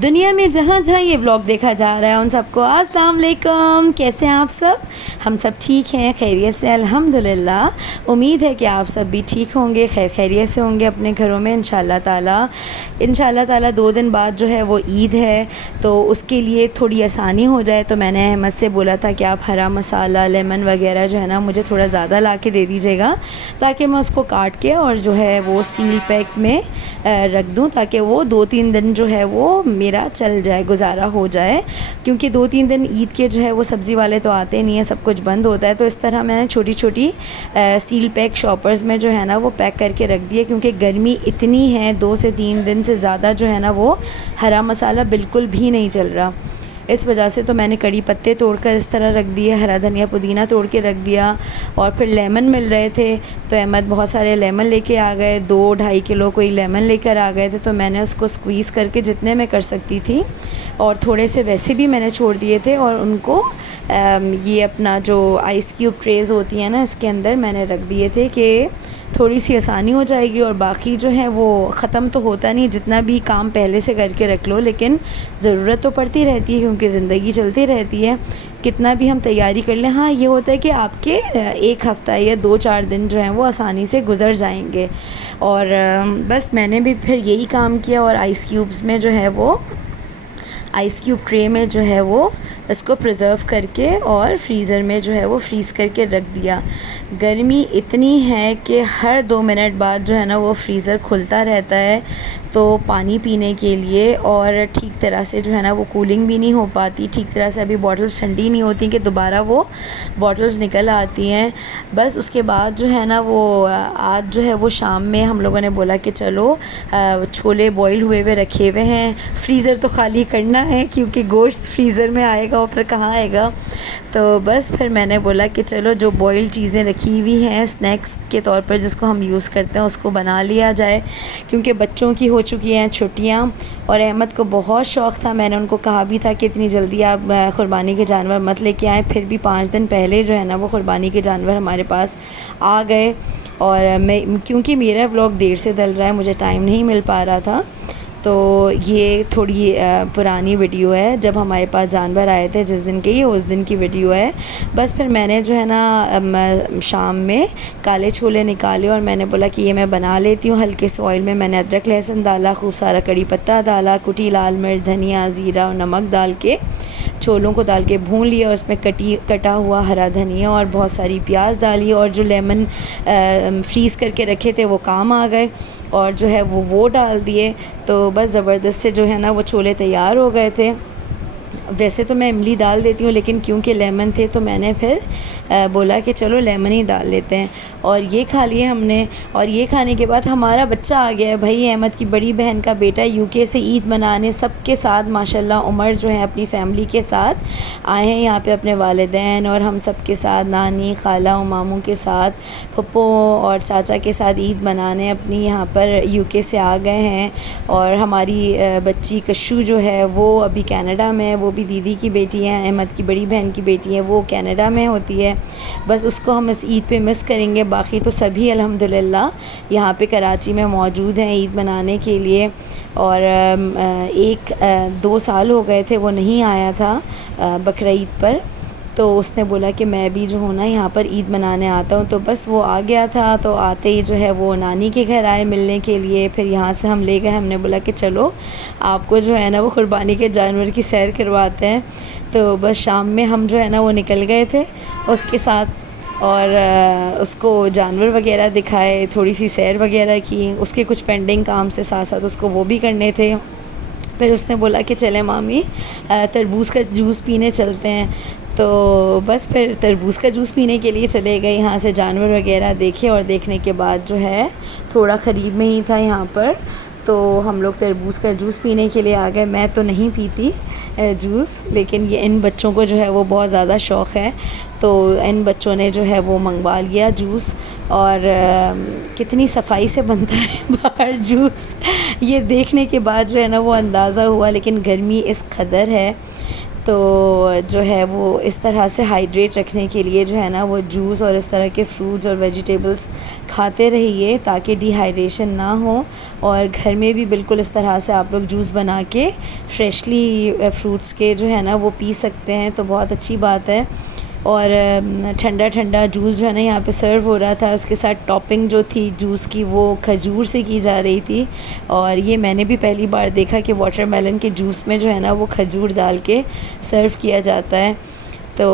दुनिया में जहाँ जहाँ ये व्लॉग देखा जा रहा है उन सबको अस्सलाम वालेकुम। कैसे हैं आप सब? हम सब ठीक हैं, खैरियत से अल्हम्दुलिल्लाह। उम्मीद है कि आप सब भी ठीक होंगे, खैरियत से होंगे अपने घरों में इंशाल्लाह ताला। 2 दिन बाद जो है वो ईद है, तो उसके लिए थोड़ी आसानी हो जाए तो मैंने अहमद से बोला था कि आप हरा मसाला, लेमन वगैरह जो है ना मुझे थोड़ा ज़्यादा ला के दे दीजिएगा, ताकि मैं उसको काट के और जो है वो सील पैक में रख दूँ, ताकि वो 2-3 दिन जो है वो मेरा चल जाए, गुजारा हो जाए। क्योंकि 2-3 दिन ईद के जो है वो सब्ज़ी वाले तो आते नहीं हैं, सब कुछ बंद होता है। तो इस तरह मैंने छोटी छोटी सील पैक शॉपर्स में जो है ना वो पैक करके रख दिए, क्योंकि गर्मी इतनी है, 2 से 3 दिन से ज़्यादा जो है ना वो हरा मसाला बिल्कुल भी नहीं चल रहा। इस वजह से तो मैंने कड़ी पत्ते तोड़कर इस तरह रख दिए, हरा धनिया पुदीना तोड़ के रख दिया, और फिर लेमन मिल रहे थे तो अहमद बहुत सारे लेमन लेके आ गए, 2-2.5 किलो कोई लेमन लेकर आ गए थे। तो मैंने उसको स्क्वीज़ करके जितने मैं कर सकती थी, और थोड़े से वैसे भी मैंने छोड़ दिए थे, और उनको ये अपना जो आइस क्यूब ट्रेज़ होती हैं ना, इसके अंदर मैंने रख दिए थे कि थोड़ी सी आसानी हो जाएगी। और बाकी जो है वो ख़त्म तो होता नहीं, जितना भी काम पहले से करके रख लो, लेकिन ज़रूरत तो पड़ती रहती है क्योंकि ज़िंदगी चलती रहती है, कितना भी हम तैयारी कर लें। हाँ, ये होता है कि आपके 1 हफ़्ता या 2-4 दिन जो हैं वो आसानी से गुज़र जाएंगे। और बस मैंने भी फिर यही काम किया, और आइस क्यूब्स में जो है वो आइस क्यूब ट्रे में जो है वो इसको प्रिज़र्व करके और फ्रीज़र में जो है वो फ्रीज़ करके रख दिया। गर्मी इतनी है कि हर 2 मिनट बाद जो है ना वो फ्रीज़र खुलता रहता है, तो पानी पीने के लिए, और ठीक तरह से जो है ना वो कूलिंग भी नहीं हो पाती ठीक तरह से। अभी बॉटल्स ठंडी नहीं होती कि दोबारा वो बॉटल्स निकल आती हैं। बस उसके बाद जो है ना वो आज जो है वो शाम में हम लोगों ने बोला कि चलो छोले बॉईल हुए रखे हुए हैं, फ्रीज़र तो ख़ाली करना है क्योंकि गोश्त फ्रीज़र में आएगा और फिर कहाँ आएगा। तो बस फिर मैंने बोला कि चलो जो बॉयल चीज़ें रखी हुई हैं स्नैक्स के तौर पर जिसको हम यूज़ करते हैं उसको बना लिया जाए, क्योंकि बच्चों की हो चुकी हैं छुट्टियाँ, और अहमद को बहुत शौक़ था। मैंने उनको कहा भी था कि इतनी जल्दी आप क़ुरबानी के जानवर मत लेके आएँ, फिर भी 5 दिन पहले जो है ना वो क़ुरबानी के जानवर हमारे पास आ गए। और मैं क्योंकि मेरा व्लॉग देर से डल रहा है, मुझे टाइम नहीं मिल पा रहा था, तो ये थोड़ी पुरानी वीडियो है, जब हमारे पास जानवर आए थे जिस दिन के, ये उस दिन की वीडियो है। बस फिर मैंने जो है ना शाम में काले छोले निकाले, और मैंने बोला कि ये मैं बना लेती हूँ। हल्के से ऑयल में मैंने अदरक लहसुन डाला, खूब सारा कड़ी पत्ता डाला, कुटी लाल मिर्च, धनिया, ज़ीरा और नमक डाल के छोलों को डाल के भून लिया। उसमें कटा हुआ हरा धनिया और बहुत सारी प्याज डाली, और जो लेमन फ्रीज़ करके रखे थे वो काम आ गए, और जो है वो डाल दिए। तो बस ज़बरदस्त से जो है ना वो छोले तैयार हो गए थे। वैसे तो मैं इमली डाल देती हूँ, लेकिन क्योंकि लेमन थे तो मैंने फिर बोला कि चलो लेमन ही डाल लेते हैं, और ये खा लिए हमने। और ये खाने के बाद हमारा बच्चा आ गया है भाई, अहमद की बड़ी बहन का बेटा यूके से ईद मनाने सबके साथ माशाल्लाह। उमर जो है अपनी फ़ैमिली के साथ आए हैं यहाँ पे, अपने वालिदैन और हम सब के साथ, नानी, खाला और मामू के साथ, फप्पो और चाचा के साथ ईद मनाने अपनी यहाँ पर यूके से आ गए हैं। और हमारी बच्ची कशु जो है वो अभी कनाडा में है, वो भी दीदी की बेटी है, अहमद की बड़ी बहन की बेटी है, वो कनाडा में होती है। बस उसको हम इस ईद पे मिस करेंगे, बाकी तो सभी अल्हम्दुलिल्लाह यहाँ पे कराची में मौजूद हैं ईद मनाने के लिए। और 1-2 साल हो गए थे वो नहीं आया था बकरीद पर, तो उसने बोला कि मैं भी जो हूँ ना यहाँ पर ईद मनाने आता हूँ। तो बस वो आ गया था, तो आते ही जो है वो नानी के घर आए मिलने के लिए। फिर यहाँ से हम ले गए, हमने बोला कि चलो आपको जो है ना वो क़ुरबानी के जानवर की सैर करवाते हैं। तो बस शाम में हम जो है ना वो निकल गए थे उसके साथ, और उसको जानवर वगैरह दिखाए, थोड़ी सी सैर वगैरह की, उसके कुछ पेंडिंग काम से साथ साथ उसको वो भी करने थे। फिर उसने बोला कि चले मामी तरबूज़ का जूस पीने चलते हैं। तो बस फिर तरबूज़ का जूस पीने के लिए चले गए, यहाँ से जानवर वगैरह देखे, और देखने के बाद जो है थोड़ा क़रीब में ही था यहाँ पर, तो हम लोग तरबूज़ का जूस पीने के लिए आ गए। मैं तो नहीं पीती जूस, लेकिन ये इन बच्चों को जो है वो बहुत ज़्यादा शौक़ है, तो इन बच्चों ने जो है वो मंगवा लिया जूस। और कितनी सफाई से बनता है बाहर जूस, ये देखने के बाद जो है ना वो अंदाज़ा हुआ। लेकिन गर्मी इस कदर है तो जो है वो इस तरह से हाइड्रेट रखने के लिए जो है ना वो जूस और इस तरह के फ्रूट्स और वेजिटेबल्स खाते रहिए ताकि डिहाइड्रेशन ना हो। और घर में भी बिल्कुल इस तरह से आप लोग जूस बना के फ्रेशली फ्रूट्स के जो है ना वो पी सकते हैं, तो बहुत अच्छी बात है। और ठंडा ठंडा जूस जो है ना यहाँ पे सर्व हो रहा था, उसके साथ टॉपिंग जो थी जूस की वो खजूर से की जा रही थी। और ये मैंने भी पहली बार देखा कि वाटरमेलन के जूस में जो है ना वो खजूर डाल के सर्व किया जाता है। तो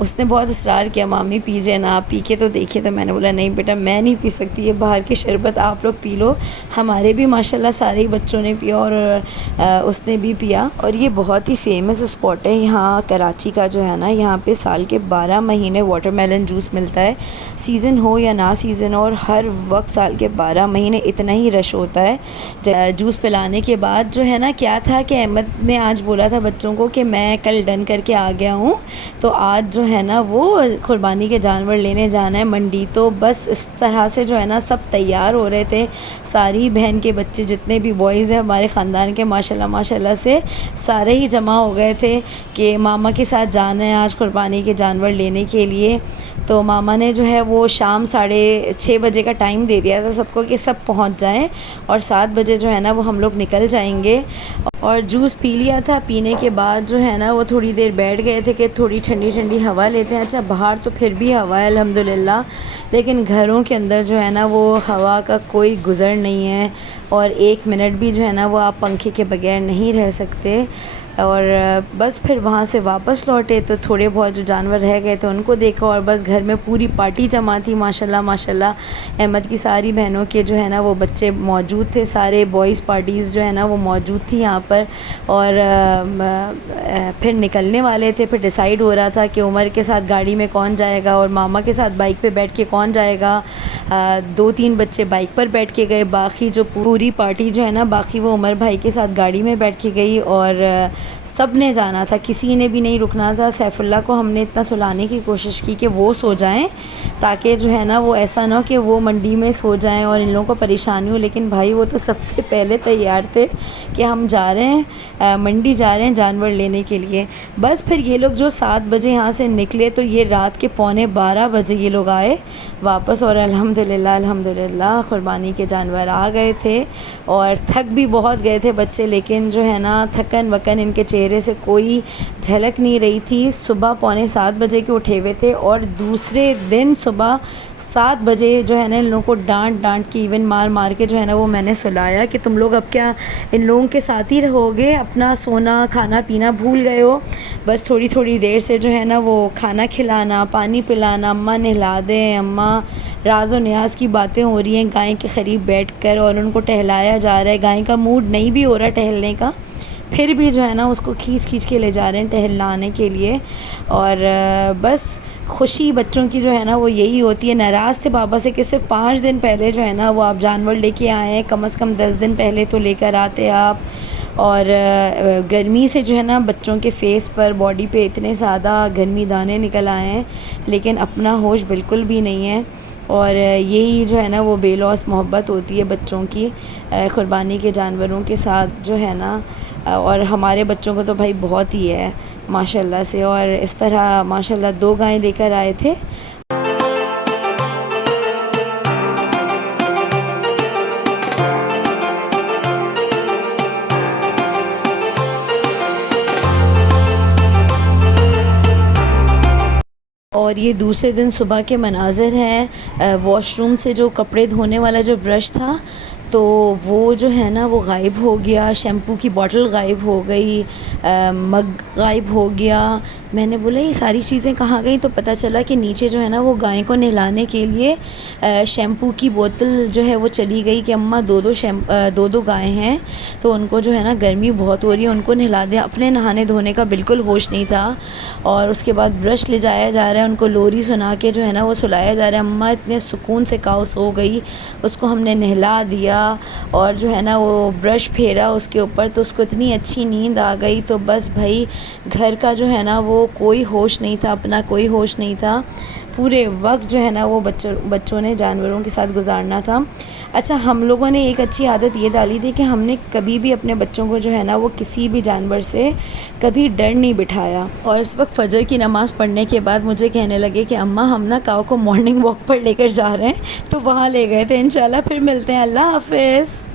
उसने बहुत इसरार किया, मामी पीजिए ना, आप पी के तो देखिए। तो मैंने बोला नहीं बेटा मैं नहीं पी सकती, ये बाहर की शरबत आप लोग पी लो। हमारे भी माशाल्लाह सारे ही बच्चों ने पिया और उसने भी पिया। और ये बहुत ही फेमस स्पॉट है यहाँ कराची का जो है ना, यहाँ पे साल के 12 महीने वाटरमेलन जूस मिलता है, सीज़न हो या ना सीज़न हो, और हर वक्त साल के 12 महीने इतना ही रश होता है। जूस पिलाने के बाद जो है ना क्या था कि अहमद ने आज बोला था बच्चों को कि मैं कल डन करके आ गया हूँ, तो आज जो है ना वो कुर्बानी के जानवर लेने जाना है मंडी। तो बस इस तरह से जो है ना सब तैयार हो रहे थे, सारी बहन के बच्चे जितने भी बॉयज़ हैं हमारे ख़ानदान के माशाल्लाह माशाल्लाह से सारे ही जमा हो गए थे कि मामा के साथ जाना है आज कुर्बानी के जानवर लेने के लिए। तो मामा ने जो है वो शाम 6:30 बजे का टाइम दे दिया था सबको कि सब पहुंच जाएं, और 7 बजे जो है ना वो हम लोग निकल जाएंगे। और जूस पी लिया था, पीने के बाद जो है ना वो थोड़ी देर बैठ गए थे कि थोड़ी ठंडी ठंडी हवा लेते हैं। अच्छा बाहर तो फिर भी हवा है अल्हम्दुलिल्लाह, लेकिन घरों के अंदर जो है ना वो हवा का कोई गुज़र नहीं है, और 1 मिनट भी जो है ना वो आप पंखे के बगैर नहीं रह सकते। और बस फिर वहाँ से वापस लौटे तो थोड़े बहुत जो जानवर रह गए थे उनको देखा, और बस घर में पूरी पार्टी जमा थी माशाल्लाह माशाल्लाह। अहमद की सारी बहनों के जो है ना वो बच्चे मौजूद थे, सारे बॉयज़ पार्टीज़ जो है ना वो मौजूद थी यहाँ पर। और फिर निकलने वाले थे, फिर डिसाइड हो रहा था कि उमर के साथ गाड़ी में कौन जाएगा और मामा के साथ बाइक पे बैठ के कौन जाएगा। 2-3 बच्चे बाइक पर बैठ के गए, बाकी जो पूरी पार्टी जो है ना बाकी वो उमर भाई के साथ गाड़ी में बैठ के गई। और सब ने जाना था, किसी ने भी नहीं रुकना था। सैफुल्लाह को हमने इतना सुलाने की कोशिश की कि वो सो जाएं, ताकि जो है ना वो ऐसा ना हो कि वो मंडी में सो जाएं और इन लोगों को परेशानी हो। लेकिन भाई वो तो सबसे पहले तैयार थे कि हम जा रहे हैं मंडी जा रहे हैं जानवर लेने के लिए। बस फिर ये लोग जो 7 बजे यहाँ से निकले तो ये रात के 11:15 बजे ये लोग आए वापस। और अल्हम्दुलिल्लाह अल्हम्दुलिल्लाह कुर्बानी के जानवर आ गए थे, और थक भी बहुत गए थे बच्चे, लेकिन जो है ना थकन वकन इनके चेहरे से कोई झलक नहीं रही थी। सुबह 6:45 बजे के उठे हुए थे, और दूसरे दिन सुबह 7 बजे जो है ना इन लोगों को डांट डांट के इवन मार मार के जो है ना वो मैंने सुलाया कि तुम लोग अब क्या इन लोगों के साथ ही रहोगे, अपना सोना खाना पीना भूल गए हो। बस थोड़ी थोड़ी देर से जो है ना वो खाना खिलाना पानी पिलाना, अम्मा नहला दें, अम्मा राज और न्याज की बातें हो रही हैं गाय के करीब बैठकर, और उनको टहलाया जा रहा है। गाय का मूड नहीं भी हो रहा टहलने का, फिर भी जो है ना उसको खींच खींच के ले जा रहे हैं टहलाने के लिए। और बस खुशी बच्चों की जो है ना वो यही होती है। नाराज़ थे पापा से कि सिर्फ 5 दिन पहले जो है ना वो आप जानवर लेके आए हैं, कम से कम 10 दिन पहले तो लेकर आते आप। और गर्मी से जो है ना बच्चों के फेस पर बॉडी पे इतने ज़्यादा गर्मी दाने निकल आए हैं, लेकिन अपना होश बिल्कुल भी नहीं है। और यही जो है ना वो बेलौस मोहब्बत होती है बच्चों की कुर्बानी के जानवरों के साथ जो है ना। और हमारे बच्चों को तो भाई बहुत ही है माशाल्लाह से। और इस तरह माशाल्लाह 2 गायें लेकर आए थे। और ये दूसरे दिन सुबह के मनाज़र हैं। वॉशरूम से जो कपड़े धोने वाला जो ब्रश था तो वो जो है ना वो गायब हो गया, शैम्पू की बॉटल गायब हो गई, मग गायब हो गया। मैंने बोला ये सारी चीज़ें कहाँ गई, तो पता चला कि नीचे जो है ना वो गाय को नहलाने के लिए शैम्पू की बोतल जो है वो चली गई कि अम्मा 2-2 गायें हैं तो उनको जो है ना गर्मी बहुत हो रही है, उनको नहला दें। अपने नहाने धोने का बिल्कुल होश नहीं था। और उसके बाद ब्रश ले जाया जा रहा है, उनको लोरी सुना के जो है ना वो सुलाया जा रहा है। अम्मा इतने सुकून से काऊ सो गई, उसको हमने नहला दिया और जो है ना वो ब्रश फेरा उसके ऊपर तो उसको इतनी अच्छी नींद आ गई। तो बस भाई घर का जो है ना वो कोई होश नहीं था, अपना कोई होश नहीं था। पूरे वक्त जो है ना वो बच्चों ने जानवरों के साथ गुजारना था। अच्छा, हम लोगों ने एक अच्छी आदत ये डाली थी कि हमने कभी भी अपने बच्चों को जो है ना वो किसी भी जानवर से कभी डर नहीं बिठाया। और इस वक्त फ़जर की नमाज़ पढ़ने के बाद मुझे कहने लगे कि अम्मा हम ना काऊ को मॉर्निंग वॉक पर लेकर जा रहे हैं, तो वहाँ ले गए थे। इंशाल्लाह फिर मिलते हैं। अल्लाह हाफ़िज़।